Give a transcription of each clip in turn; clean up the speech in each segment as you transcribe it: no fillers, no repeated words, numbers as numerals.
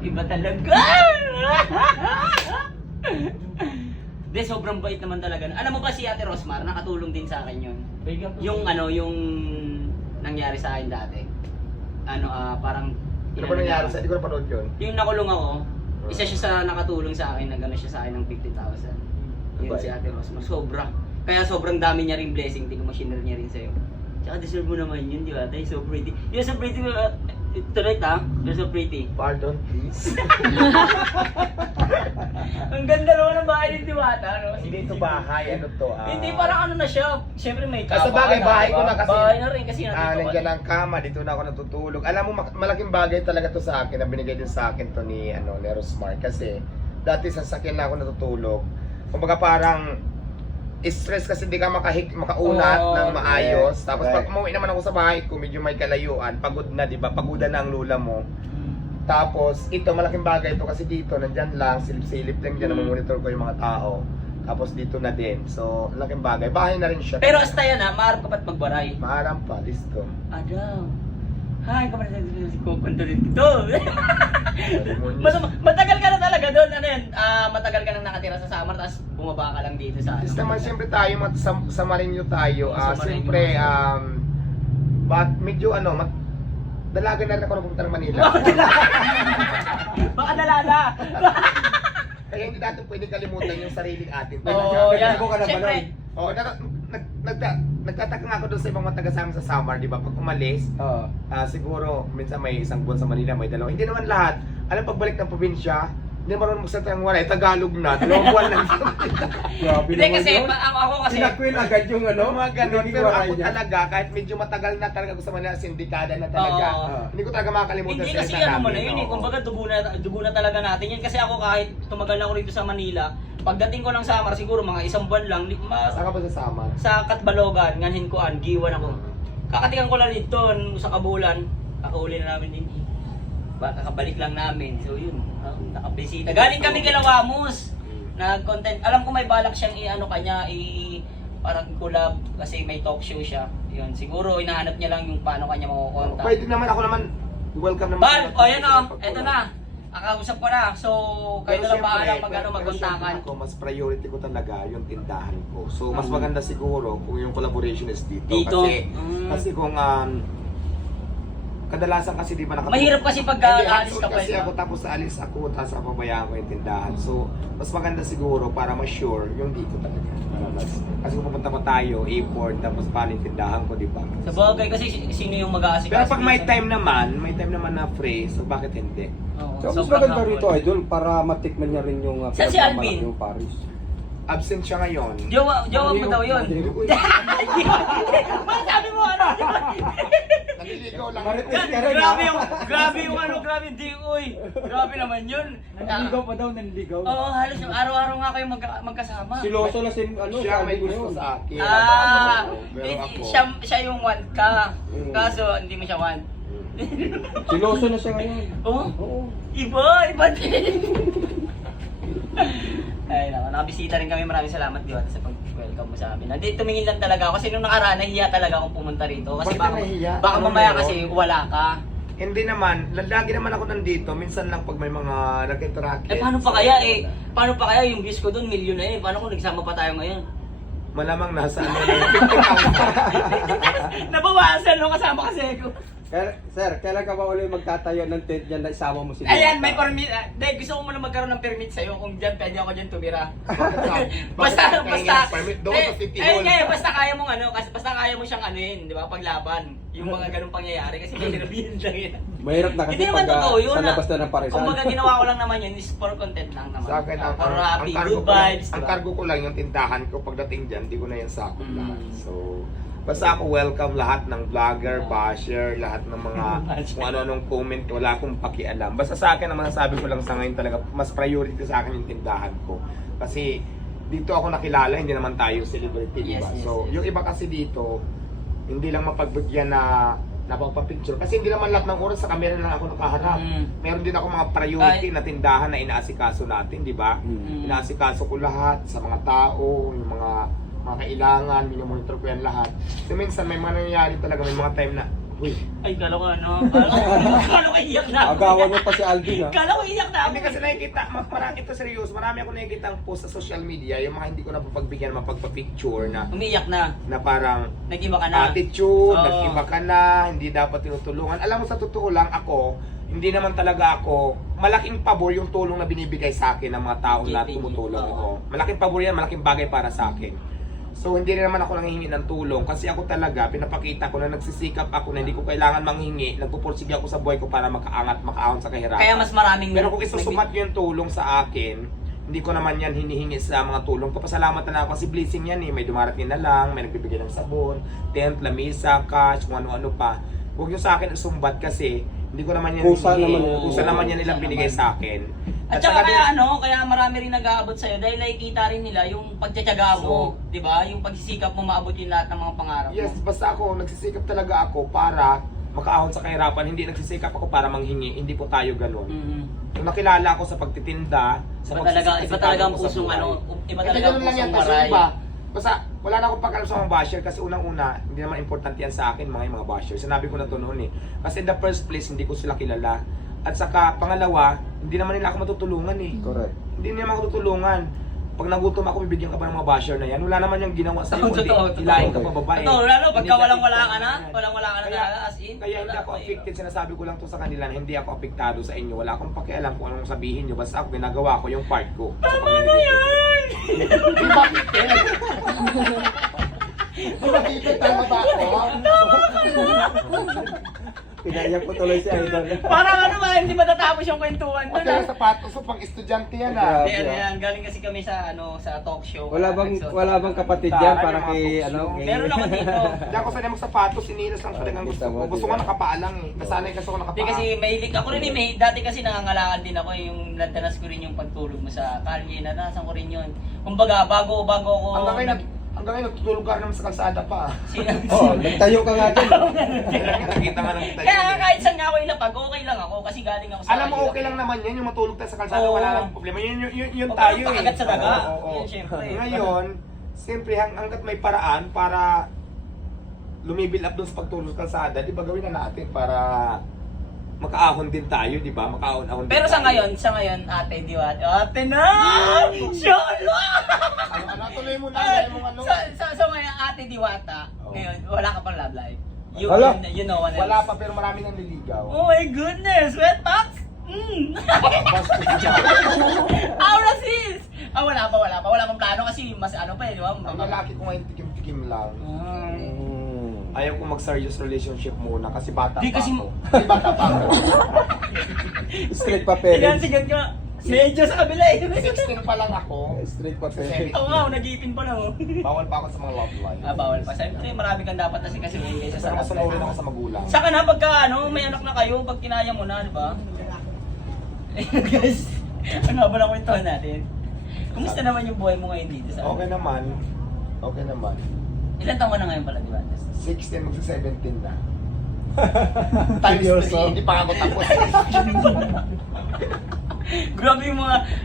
Iba talaga! De, sobrang bait naman talaga. Alam mo ba si Ate Rosmar, nakatulong din sa akin yun. Yung yung nangyari sa akin dati. Parang... Ano ba nangyari sa? Hindi ko napanood yun. Yung nakulong ako, isa siya sa nakatulong sa akin, nag-ano siya sa akin ng 50,000. Yun si Ate Rosmar. Sobra. Kaya sobrang dami niya rin blessing, hindi ko ma-share niya rin sa'yo. Tsaka deserve mo naman yun, di ba? Tay, so pretty. You're so pretty. Tonight ha? You're so pretty. Pardon, please. Ang ganda naman ng bahay ni Diwata, no? Hindi ito bahay, ano to? Hindi, parang ano na siya. Siyempre may kama. Sa bagay, bahay ko na kasi. Bahay na rin kasi Nandiyan ang kama, dito na ako natutulog. Alam mo, malaking bagay talaga to sa akin, na binigay din sa akin to ni Rosmar. Kasi, dati sa sakyan na ako natutulog. Kumbaga parang, stress kasi hindi ka makaunat ng maayos. Tapos pag umuwi naman ako sa bahay ko, medyo may kalayuan, pagod na, di ba? Pagoda na ang lula mo. Tapos, ito, malaking bagay ito kasi dito, nandyan lang, silip-silip lang dyan, namumonitor ko yung mga tao. Tapos dito na din. So, malaking bagay. Bahay na rin siya. Pero hasta yan ha, maharap ka ba't magbaray? Maharap pa, listo. Adaw. Hi, kaman na kukunto rin ito. Matagal ka na talaga doon. Ano yan? Matagal ka nang nakatira sa Samar, tapos bumaba ka lang dito sa Tapos naman, siyempre tayo, sa Marinyo tayo. Sa Marinyo. Siyempre, medyo dalaga na rin ako napunta ng Manila. Baka nalala. Kaya hindi natin pwede kalimutan yung sariling atin. Oo, yan. Siyempre. Oo, nagtataka nga ako doon sa ibang mga taga sa amin sa Samar, di ba? Pag umalis, siguro, minsan may isang buwan sa Manila, may dalawa. Hindi naman lahat. Alam, pagbalik ng probinsya, hindi marunong magsalita ng wala, Tagalog na, 2 buwan lang. Hindi kasi, ako kasi... Pinakwil agad yung mga ganun, pero ako talaga, kahit medyo matagal na talaga ako sa Manila, sindikada na talaga. Hindi ko talaga makakalimutan Hindi sa kasi isa ano mo na namin, yun eh, oo. kumbaga dugo na talaga natin yan. Kasi ako kahit tumagal na ako rito sa Manila, pagdating ko ng Samar, siguro mga 1 buwan lang, Saan ka ba sa Samar? sa Katbalogan, nganhin ko giwan ako. Kakatikan ko lang dito sa Kabulan, kakauli na namin din. Kakabalik lang namin. So yun, nakabisita. Galing kami kay Lawamos. Nag-content. Alam ko may balak siyang parang collab kasi may talk show siya. Yun, siguro hinahanap niya lang yung paano kanya makukontak. Pwede naman, ako naman, welcome naman. Bal, o yan o, eto na. Akausap ko na. So, kayo na lang bahala magkontakan. Ako, mas priority ko talaga yung tindahan ko. So, mas maganda siguro kung yung collaboration is dito. Kasi kung kadalasan kasi di ba mahirap kasi pag aalis ka pa. Kasi ako tapos alis ako, tapos pabayaan ko yung tindahan. So, mas maganda siguro para ma-sure yung dito talaga. Kasi kung pupunta pa tayo, airport, tapos paano yung tindahan ko, di ba? Sa bagay kasi sino yung mag-aasikaso. Pero pag may time naman na free, so bakit hindi? So, mas maganda rito, idol, para matikman niya rin yung Saan si Alvin? yung Paris. Absent siya ngayon. Jowa mo daw yun. Sabi mo ano? Naliligaw lang. Grabe yung di uy. Grabe naman yun. Nanligaw pa daw, nanligaw. Oo, halos yung araw-araw nga kayo magkasama. Siloso na Siya may gusto sa akin. Pero ako. Siya yung one ka. Kaso hindi mo siya one. Siloso na siya ngayon. Oo. Iba din. Ay, nakabisita rin kami. Maraming salamat, Diwata, sa pag-welcome mo sa amin. Nandito tumingin lang talaga ako kasi nung nakaraan, nahiya talaga akong pumunta rito. Kasi baka mamaya kasi wala ka. Hindi naman, lagi naman ako nandito. Minsan lang pag may mga racket-racket. Paano pa kaya yung views ko doon, milyon na eh. Paano kung nagsama pa tayo ngayon? Malamang nasa Nabawasan no, kasama kasi ako. Sir, kailan ka ba ulit magtatayo ng tent dyan na isama mo si Ayan, may permit. Dahil gusto ko muna magkaroon ng permit sa'yo kung dyan, pwede ako dyan tumira. basta kaya mong basta kaya mo siyang anuhin, di ba, paglaban. Yung mga ganung pangyayari kasi mahirap yun lang yun. Mahirap na kasi Hindi naman totoo yun. sa labas na ng parisan. Kumbaga ginawa ko lang naman yun is for content lang naman. Sa akin, For happy, good vibes. ang cargo ko lang yung tindahan ko. Pagdating dyan, di ko na yan sakot lahat. So, basta ako welcome lahat ng vlogger, basher, lahat ng mga kung ano-anong comment, wala akong pakialam. Basta sa akin, ang masasabi ko lang sa ngayon talaga, mas priority sa akin yung tindahan ko. Kasi dito ako nakilala, hindi naman tayo celebrity, diba? So, yung iba kasi dito, hindi lang mapagbigyan na napapapicture. Kasi hindi naman lahat ng oras sa camera na ako nakaharap. Meron din ako mga priority na tindahan na inaasikaso natin, di ba? Inaasikaso ko lahat sa mga tao, yung mga kailangan, minomonitor ko yan lahat. So minsan may mga nangyayari talaga, may mga time na Uy, Ay, kala ko ano. Kala ko iyak na ako. agawan mo pa si Alvin ha. Kala ko iyak na ako. Hindi kasi nakikita, marami ito seryoso, marami ako nakikita ang post sa social media, yung mga hindi ko napapagbigyan, mapagpa-picture na Umiiyak na. parang Nag-iba ka na. attitude, Oo. nag-iba ka na, hindi dapat tinutulungan. Alam mo, sa totoo lang ako, hindi naman talaga ako, malaking pabor yung tulong na binibigay sa akin ng mga tao na JPG. tumutulong. Oo. Oo. Malaking pabor yan, malaking bagay para sa akin. So hindi rin naman ako nanghihingi ng tulong kasi ako talaga, pinapakita ko na nagsisikap ako na hindi ko kailangan manghingi, nagpupursige ako sa buhay ko para makaangat, makaahon sa kahirapan. Kaya mas maraming... Pero kung isusumat yung tulong sa akin, hindi ko naman yan hinihingi sa mga tulong. Papasalamat na lang ako kasi blessing yan eh. May dumarating na lang, may nagbibigay ng sabon, tent, lamisa, cash, kung ano-ano pa. Huwag nyo sa akin isumbat kasi hindi ko naman yan Kusa hinihingi. naman yan. Kusa naman yan nilang Kusa binigay naman. sa akin. At saka kaya kaya marami rin nag-aabot sa'yo dahil nakikita rin nila yung pagtsatsaga mo, di ba? Yung pagsisikap mo maabot yung lahat ng mga pangarap mo. Yes, basta ako, nagsisikap talaga ako para makaahon sa kahirapan. Hindi nagsisikap ako para manghingi. Hindi po tayo ganun. Mhm. Nung nakilala ako sa pagtitinda, sa Iba talaga ang ko sa pusong buhay. iba Ito talaga ang ganun lang yan, pusong kasi maray. iba. Basta, wala na akong pagkalam sa mga basher kasi unang-una, hindi naman importante yan sa akin, mga basher. Sinabi ko na to noon eh. Kasi in the first place, hindi ko sila kilala. At saka, pangalawa, hindi naman nila ako matutulungan eh. Correct. Hindi nila ako matutulungan. Pag nagutom ako, bibigyan ka pa ng mga basher na yan. Wala naman yung ginawa sa'yo, kundi Totoo. hilahin ka pa babae. Totoo, lalo pagka Hindi ka walang-wala ka na, Yan. walang-wala ka na Kaya- talaga, as in. Kaya hindi wala ako ka, affected, sinasabi ko lang to sa kanila na hindi ako apektado sa inyo. Wala akong pakialam kung anong sabihin nyo. Basta ako ginagawa ko yung part ko. Tama na yan! Di ba, Peter? Di ba, Peter? Tama ba ako? Pinayak ko tuloy si Idol. Parang ano ba, hindi matatapos yung kwentuhan O, doon. dahil sapatos, so pang estudyante yan ah. Hindi, ano yan, galing kasi kami sa sa talk show. Wala bang Nagsuot- wala bang kapatid yan para kay ano? kay- Meron ako dito. Hindi ako sanay magsapatos, inilas lang talagang gusto ko. Gusto ko nakapaalang eh. Nasanay kasi ako Hindi nakapaa. kasi mahilig ako rin eh, dati kasi nangangalakal din ako yung nadanas ko rin yung pagtulog mo sa kalye, nadanasan ko rin yun. Kumbaga, bago ako... Hanggang ngayon, natutulog ka naman sa kalsada pa. Oh, nagtayo ka nga dyan. Nakita nga ng kita. Kaya nga, kahit saan nga ako ilapag, okay lang ako kasi galing ako sa Alam mo, kalye. okay lang naman yan, yung matulog tayo sa kalsada, Oo. wala lang problema. Yun Huwag tayo kang eh. pakagat sa daga. Oo. Yun, syempre. Ngayon, siyempre, hanggat may paraan para lumibil up doon sa pagtulog sa kalsada, di ba gawin na natin para makaahon din tayo, di ba? Makaahon-ahon din Pero sa tayo. ngayon, ate, di ba? Ate na! Sholo! Ano, tuloy mo na, dahil mong ano. So ngayon, ate Diwata, Oo. ngayon, wala ka pang love life. Wala. You know what else. Wala pa, pero marami nang liligaw. Oh my goodness! Sweatpants? Mm. Aura sis! Wala pa. Wala pang plano kasi mas ano pa eh, di ba? Ang lalaki ko ngayon, tikim-tikim lang. Mm. Ayaw ko mag-serious relationship muna kasi bata Di pa kasi- ako. Di bata pa ako. Straight papeles. Sigat ka. Medyo sa kabila eh. 16 pa lang ako. Straight papeles. Oo nga, nag-iipin pa lang. Bawal pa ako sa mga love life. Bawal pa. Siyempre, marami kang dapat kasi kaysa sa Pero masunurin ako sa magulang. Saka na pagka may anak na kayo, pag kinaya mo na, di ba? Guys, ano ba na kwentuhan natin? Kumusta naman yung buhay mo ngayon dito sa Okay naman. Okay naman. Ilan taon ka na ngayon pala, di ba? 16 magsa-17 na. Times Times 3, three. hindi pa ako tapos.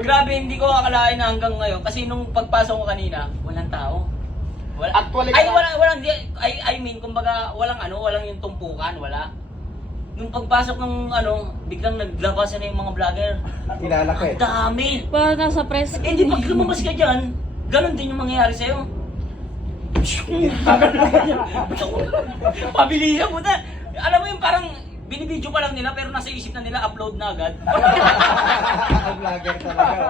Grabe hindi ko akalain na hanggang ngayon kasi nung pagpasok ko kanina, walang tao. Actually, Walang I mean, kumbaga walang yung tumpukan, wala. Nung pagpasok ng biglang naglabasan na yung mga vlogger. Kilala ka eh. Ang dami. Parang nasa press Eh di pag lumabas ka dyan, ganun din yung mangyayari sa'yo. Pabilisan mo na. Alam mo yung parang binibidyo pa lang nila pero nasa isip na nila upload na agad. Ang vlogger talaga.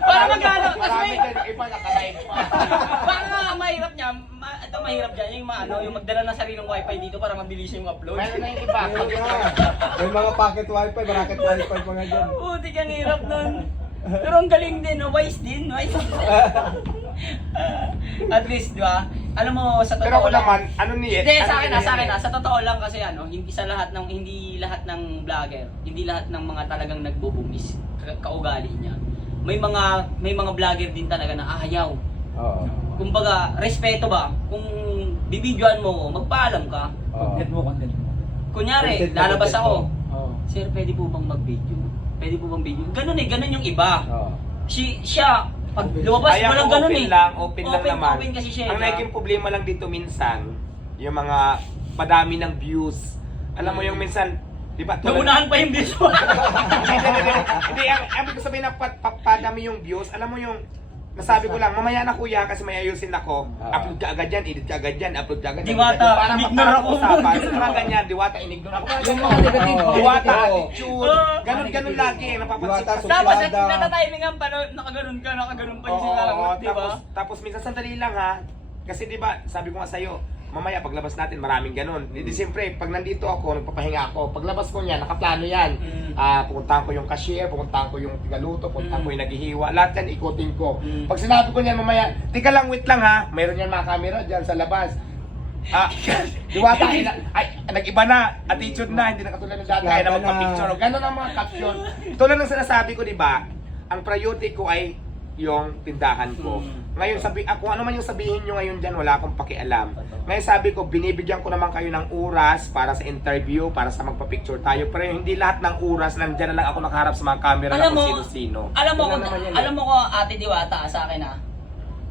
Para magkano. Tapos Marami may, dyan, yung iba naka-live pa. parang mahirap niya. Ito mahirap dyan yung magdala ng sariling wifi dito para mabilis yung upload. Meron na yung iba. Ayun nga. May mga pocket wifi, bracket wifi pa nga dyan. Puti kang hirap nun. Pero ang galing din, wise din. At least, di ba? Alam mo, sa Pero totoo ako lang. naman, ano niya? Hindi, sa akin sa totoo lang kasi hindi lahat ng vlogger, hindi lahat ng mga talagang nagbubungis kaugali niya. May mga vlogger din talaga na ayaw. Oo. Kumbaga, respeto ba? Kung bibidyoan mo ko, magpaalam ka. Oo. Content mo. Kunyari, Content mo, lalabas content ako. mo. Oo. Sir, pwede po bang mag-video? Pwede po bang video? Ganun yung iba. Oo. Siya, pag lumabas, Ayaw walang ko, ganun open eh. lang, open lang naman. Open kasi siya. Ang diba? naging problema lang dito minsan, yung mga padami ng views. Alam mo yung minsan, di ba? Naunahan pa yung views mo. Hindi, ang ko sabihin na padami yung views. Alam mo yung, nasabi ko lang, mamaya na kuya kasi may ayusin ako. Upload ka agad yan, edit ka agad yan, upload ka agad yan. Diwata, inignore ako. Usapan. Parang ganyan, diwata, inignore ako. Yung mga negative. Diwata, Oo. attitude. Ganun lagi. Napapansin Diwata, ko. Tapos Suplada. natatimingan pa, nakaganon ka, nakaganon pa yung Oo, sila, di ba? tapos minsan sandali lang ha. Kasi di ba, sabi ko nga sa'yo, mamaya paglabas natin maraming ganun. Di siyempre, pag nandito ako, nagpapahinga ako. Paglabas ko niyan, nakaplano yan. Pupuntahan ko yung cashier, pupuntahan ko yung tigaluto, pupuntahan ko yung naghihiwa. Lahat yan, ikutin ko. Pag sinabi ko niyan mamaya, tika lang, wait lang ha. Mayroon yan mga camera dyan sa labas. Diwata, ay, nag-iba na. Attitude na, hindi na katulad ng dati. Kaya na magpa-picture. Ganun ang mga caption. Tulad ng sinasabi ko, di ba? Ang priority ko ay yung tindahan ko. Ngayon, kung ano man yung sabihin nyo ngayon dyan, wala akong pakialam. Ngayon sabi ko, binibigyan ko naman kayo ng oras para sa interview, para sa magpa-picture tayo. Pero hindi lahat ng oras, nandyan na lang ako nakaharap sa mga camera na kung sino-sino. Alam mo Wala naman yan, alam mo ko, Ate Diwata, sa akin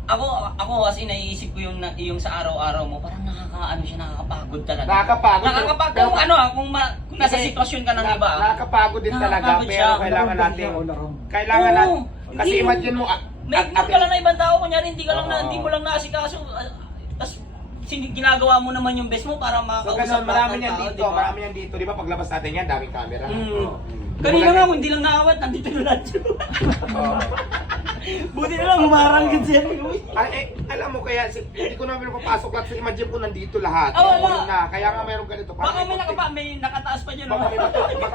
ako kasi naiisip ko yung sa araw-araw mo, parang nakakapagod talaga. Nakakapagod. Nakakapagod kung nasa sitwasyon ka ng iba. Nakakapagod din talaga, Nakakapagod pero siya. kailangan natin. Kailangan Oo. natin. Kasi Hindi. imagine mo, May ignore ka lang na ibang tao, kunyari hindi Oo. mo lang naasikaso. Tapos ginagawa mo naman yung best mo para so makausap ganun, marami ng yan tao, dito, di ba? marami yan dito. Di ba paglabas natin yan, daming camera. Oo. Kanina nga, kung hindi lang nakawat, nandito na lahat siya. Buti na lang, humarang ka siya. Alam mo kaya, hindi ko naman papasok lahat. So imagine ko nandito lahat. Oo, wala. Na, kaya nga mayroon ganito. Baka may nakataas pa dyan. Baka may matulog pa.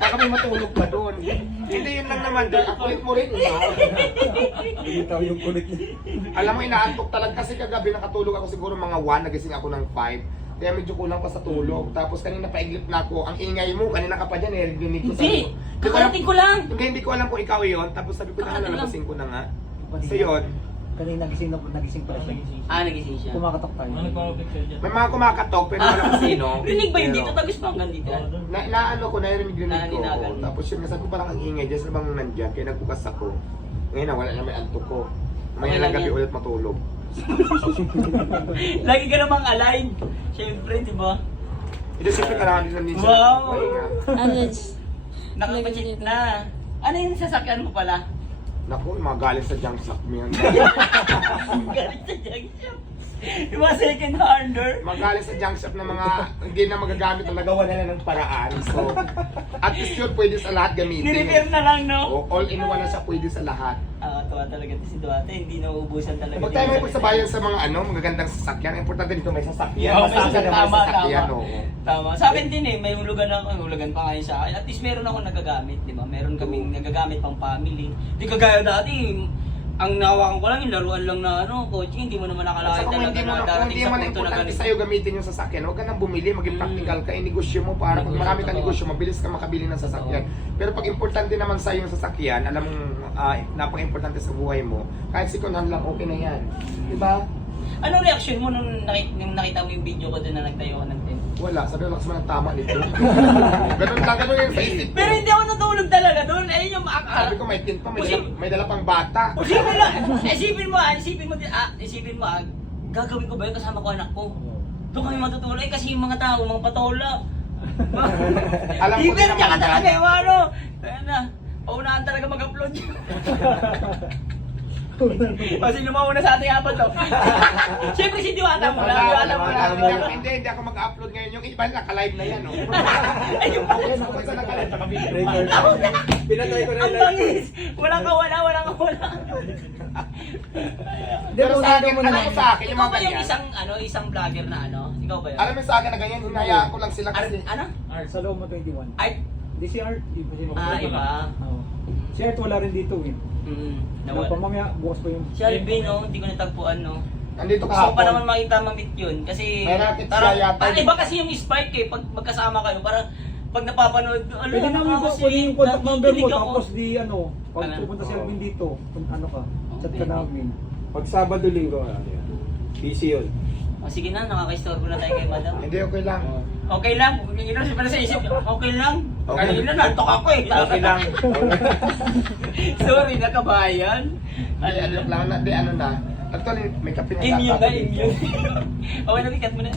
Baka may matulog pa doon. Hindi yun lang naman. Ang kulit mo rin. No? Bitaw yung kulit niya. Alam mo, inaantok talaga kasi kagabi nakatulog ako siguro mga 1, nagising ako ng 5. Kaya medyo kulang pa sa tulog. Tapos kanina paiglip na ako. Ang ingay mo, kanina ka pa dyan eh. Rinig ko Hindi, kakarating ko lang. Hindi ko alam kung ikaw yun. Tapos sabi ko na Kakarating lang. lalabasin ko na nga. So yun, Kanina nagising pala siya. Nagising siya. Kumakatok tayo. may mga kumakatok pero wala kung sino. Rinig ba yun Pero- dito? Tagos pa hanggang dito. Naano ko, narinig ko. Naninagan. Tapos yun, sabi ko parang ang ingay. Diyos na bang nandyan. Kaya nagbukas ako. Ngayon na, wala na may antok ko. May Okay lang lang gabi yan. ulit matulog. Lagi ka namang alive. Siyempre, di ba? Ito siyempre kailangan din nandun siya. Wow! Pahinga. Nakapachit na. Ano yung sasakyan mo pala? Naku, yung mga galing sa junk shop mo yan. Galit sa junction. Yung mga second hander. Mga galing sa junk shop na mga hindi na magagamit na nagawa na ng paraan. So, at least yun pwede sa lahat gamitin. Ni-repair na lang, no? O, all in one na siya pwede sa lahat. Tuwa talaga si Duarte. Hindi nauubusan talaga. Pag tayo may pagsabayan sa mga magagandang sasakyan, importante dito may sasakyan. Oo, may Masasakyan sasakyan. na may Tama, sasakyan, tama. oo. Tama. Sa akin din may hulugan pa ngayon sa akin. At least meron ako nagagamit, di ba? Meron kaming nagagamit pang family. Di kagaya dati, ang nahawakan ko lang yung laruan lang na coaching, hindi mo naman At nakalain saka kung talaga hindi mo na kung darating hindi sa man punto na importante ganito. sa'yo gamitin yung sasakyan, huwag ka nang bumili, maging practical ka, inegosyo mo para pag marami kang negosyo, mabilis ka makabili ng sasakyan. Pero pag importante naman sa'yo yung sasakyan, alam mong napaka-importante sa buhay mo, kahit second hand lang, okay na yan. Diba? Anong reaction mo nung nakita mo yung video ko doon na nagtayo ka ng tent? Wala, sabi lang naman tama nito. ganun yung sa isip ko. Pero hindi ako natulog talaga doon. Ayun yung Sabi ko may tint pa, may dala pang bata. Isipin lang. Isipin mo, gagawin ko ba yun kasama ko anak ko? Doon kami matutulog kasi yung mga tao, mga patola. Alam ko din Hiper niya ka naman talaga yan. yung ano. Ayan na. Paunahan talaga mag-upload yun. Kasi lumauna sa ating apat to. Siyempre si Diwata mo lang. Diwata mo lang. Hindi ako mag-upload ngayon. Yung iba naka-live na yan, oh. Ayun. Kung saan naka-live, naka-video. Pinatay ko na Ang bangis. Walang kawala. Pero sa akin, alam ko sa akin, yung Ikaw mga ba yung ganyan. isang vlogger na ano? Ikaw ba yun? Alam mo sa akin na ganyan, hinayaan ko lang sila kasi. Ano? Art, sa loob mo 21. Art? Di si Art, iba siya. Iba. Oo. Si Art wala rin dito eh. Nawala. Mamaya, bukas pa yung... Si Alvin, no? Hindi ko natagpuan, no? Nandito Gusto ko pa naman kahapon. makita mamit yun. Kasi, May racket parang, siya yata. parang iba kasi yung spark eh. Pag magkasama kayo, parang pag napapanood, ano, Pwede naman ako pwede yung contact number mo, nakikinig ako. tapos di ano, pag Ano? pupunta si Alvin dito, ano ka, chat ka Okay. namin. Pag Sabado, Linggo, ano yan. Busy yun. Sige na, nakaka-istorbo na tayo kay madam. Hindi, okay lang. Okay lang, yun lang pala sa isip. Okay lang. Okay. Kanina nantok ako eh. Okay lang. Sorry, nakabayan. Ano lang na, di ano na. Actually, may kape na Immune na, tatapon dito. immune. Okay na, bigat mo na.